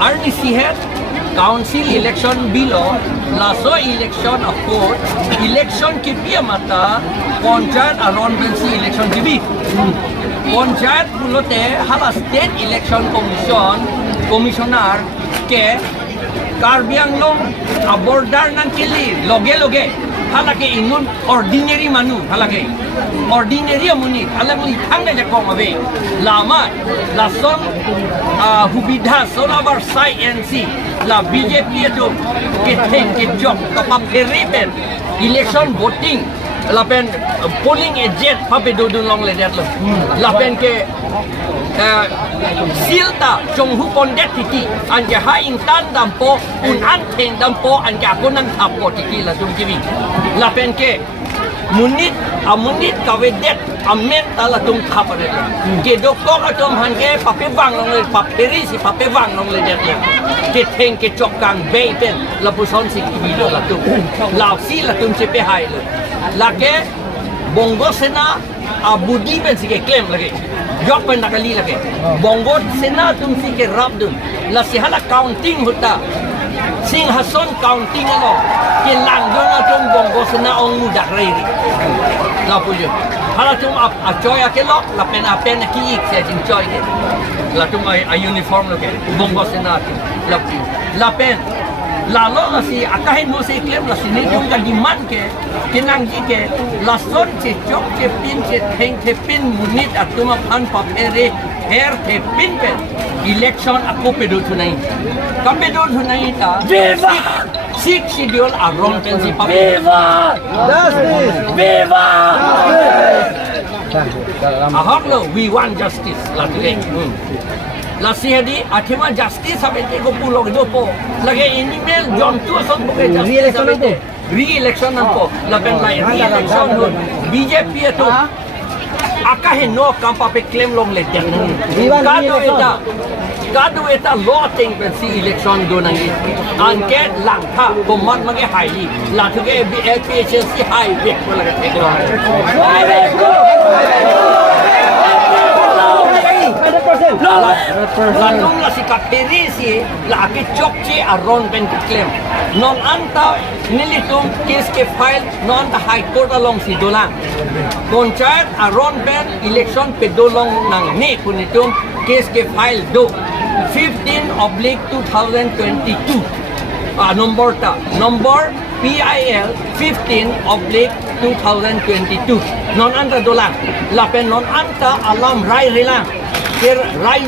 Arni sihat council election bilo laso election of court election kipia mata panchayat Aronre election kibi panchayat pulote hala state election commissioner ke Karbi Anglong border nang kili loge halake inun ordinary manu halake ordinary amuni halake thangna jakong abe lama lason hubidha solabar sai NC la BJP to ke job kapap periben election voting lapen polling agent pape dodun long le det lapen ke silta chonghu pondet tiki anja haing tan dampo un anteng dampo anja konan apo tiki la tumkiwi lapen ke munit kawedet amet ala tum khapare ke dokok atom hange pape wang long le paperi si pape wang long le det ke theng ke chokang beiten la puson si kiwi la tum la si la tum se pe hai la ke bongo sena abudi ben si Keklem lagi jok pen nakali lagi bongo sena tum si ke rabdun la si hala counting huta sing hason counting alo ke langdon atum bongo sena ong mudak reiri la pujo hala tum achoy akelo la pen ki ik se jing choy ke la tum a uniform lagi bongo sena la pen lalo la si akahin mo si Keklem la sini yung kadiman ke kinanggi ke lason che chok che pin che theng che pin munit atuma phan papere her che pin pen election ako pedo tunai kapedo tunai ta viva six schedule aron pen si papere viva justice viva ahaklo we want justice la today la sihadi athema justice sabete ko pulog do po lage email John tu son po re-election po laben lai re-election do BJP to akahe no kampa pe claim long le ten kado eta law thing pen si election do nangi anke langtha ko mat mage hai la thuge APHC hai be ko lage thek Latung la si kaperisi la ke chokche aron pen Keklem non anta nilitum case ke file non the high court along si dolang panchayat aron pen election pe dolong nang ni punitum case ke file do 15/2022 number PIL 15/2022 non anta dolang la pen non anta alam rai relang Ker rai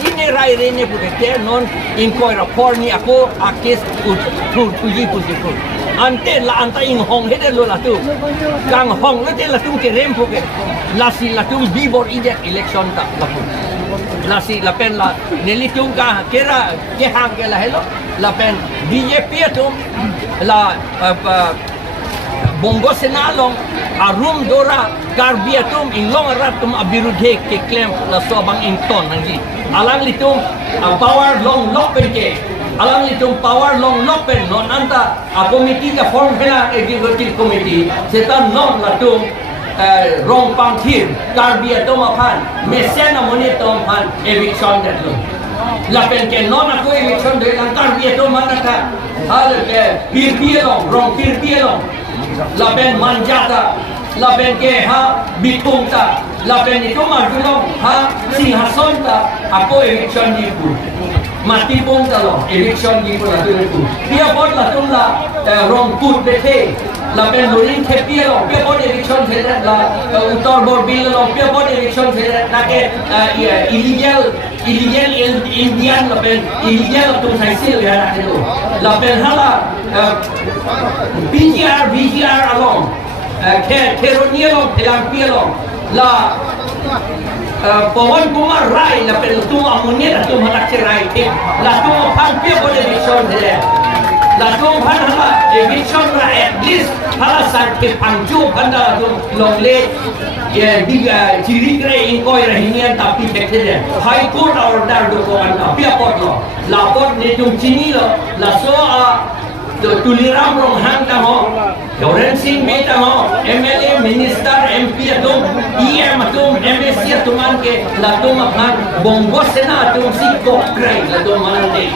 ne pute ter non inquire report ni ako akis puji ante la anta in hong hede lo la tu kang hong le te la tu ke rem puke la si la tu bibor ide election ta la si la pen la neli tu ka kera ke hang ke la hello la pen BJP tu la bongo senalong arum dora Karbi atum inglong ratum abirudhe Keklem la sobang inton nangi alang litum power long lopen ke alang litum power long lopen non anta committee ka form bela executive committee setan non latum rong pangthir Karbi atum aphan mesena monitor aphan eviction datlo lapen ke non ako eviction de lang Karbi atum manaka hal ke pirpielong rong pirpielong lapen manjata lapen ke ha bitung ta lapen itu majulong ha singhason ta ako election di pu mati pong ta lo election di pu la tu pia bon la tum la rong put bethe lapen lorin ke pia lo pia bon election se la utor bor bil lo pia bon election se la ke illegal Indian lapen illegal tu sai sil ya na tu lapen hala BGR along Teronielong, Telampielong, la Pawan Kumar Rai, la Pelutuma Munir, tu Malaki Rai, la Tuma Pampia for eviction there. La Tuma Hala, eviction at least Hala Sanke Panju, Panda, Longle, Chirigre, Incoy, Rahinian, Tapi, Thekthe, High Court order to go and Pia Potlo, La Pot Netum Chinilo, La Soa. Tuliram rong hang ta ho Yoren Singh Mehta ho MLA Minister MP atum EM atum MSC atuman ke latum aphan bongo sena atum si kokrai latum manande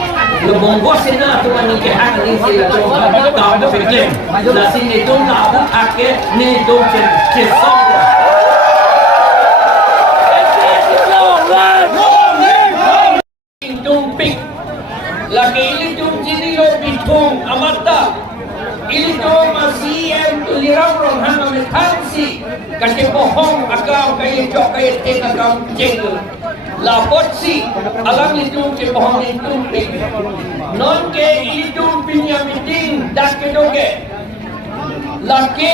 Lebong bos sena tu mani ke hak ni sila tu kau tu Keklem. La sini tu nak buat ake ni tu cesong. Indung pik. Lagi ini tu jadi lo bitung amata. Ini tu masih yang lirau orang hang metansi. Kasi pohong akau kaya jok kaya teng akau jengkel. Lapot si alam itu ke pohong itu pik. Non ke itu punya meeting dak ke doge. Laki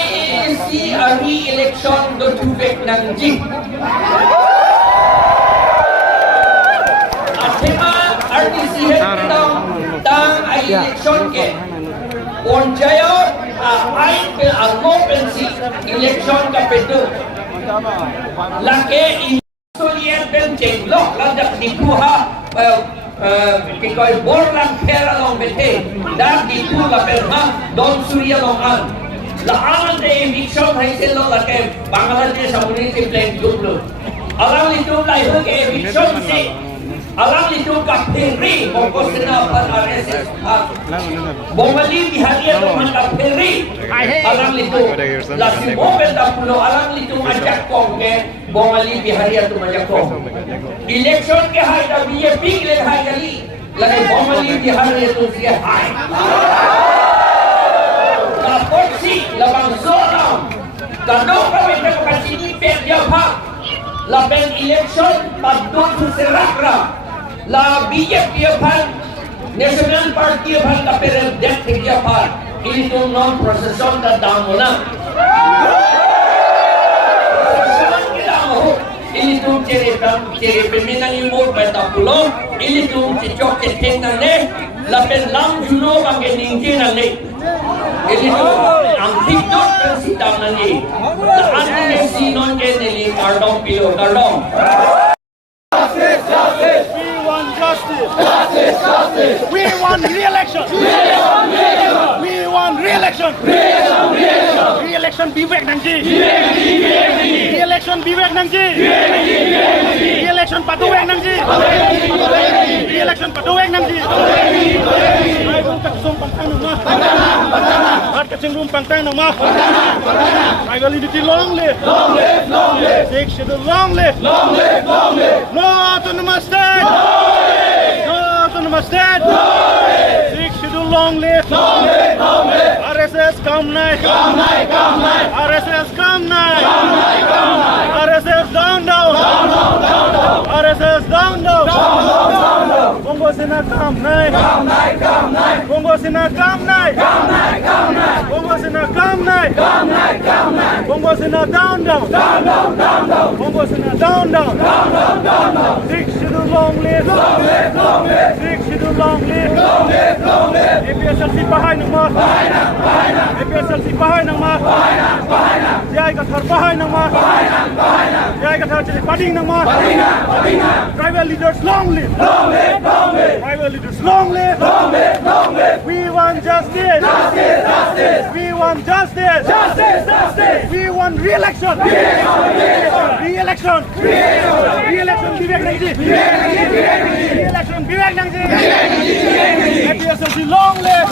si hari election do tubek nang jing. Atema RTC tang election ke. Onjayo ay ke almopensi election ka pedo. Laki Solian penceng loh landak dibuha kikoi borlang pera long bete dan dibuha perma don surya long an. Lahan de eviction hai se lo lake Bangladesh samuni se plan dulu. Alang itu lai ho ke eviction se alang itu ka peri bongkos sena pan RSS Bongali biharian lo man ka peri alang itu la si mobil da pulo alang itu ajak kong ke Bongali biharian tu ajak kong election ke hai da BJP le hai kali lagi Bongali biharian tu se hai ka polisi labang zona kadang kami ke sini per dia pak la ben election padon tu serakra la BJP pan National Party pan ka per det dia pan ini tu non procession da damona ini tu ceri peminang imur beta pulau ini tu cocok keteng nane la ben lam juno bang ningje nane ini tu ang tiktok kan sidang nane la anti si non geneli kardong pilo kardong Justice. We want re-election. We want re-election. Re-election Vivek Nangji. Re-election Vivek Nangji. Re-election Patuwek Nangji. Re-election Patuwek Nangji. Raibul Katsung Pantang Nama. Rat Katsung Pantang Nama. Tribal unity long live. Sikh schedule long live. No autonomous state. Namaste. Sikh schedule long live. RSS come night. RSS come night. RSS down. RSS down. Bongo Sena come night. Bongo Sena come night. Bongo Sena come night. Bongo Sena down. Bongo Sena down. Sikh schedule long live. Sikh schedule long live. APSLC bahay ng mga. APSLC bahay ng mga. Jai Kathar bahay ng mga. Jai Kathar pading ng mga. Tribal leaders long live. Tribal leaders long live. We want justice. We want justice. We want re-election. Re-election Vivek Nangji. Re-election Vivek Nangji. APSLC long live.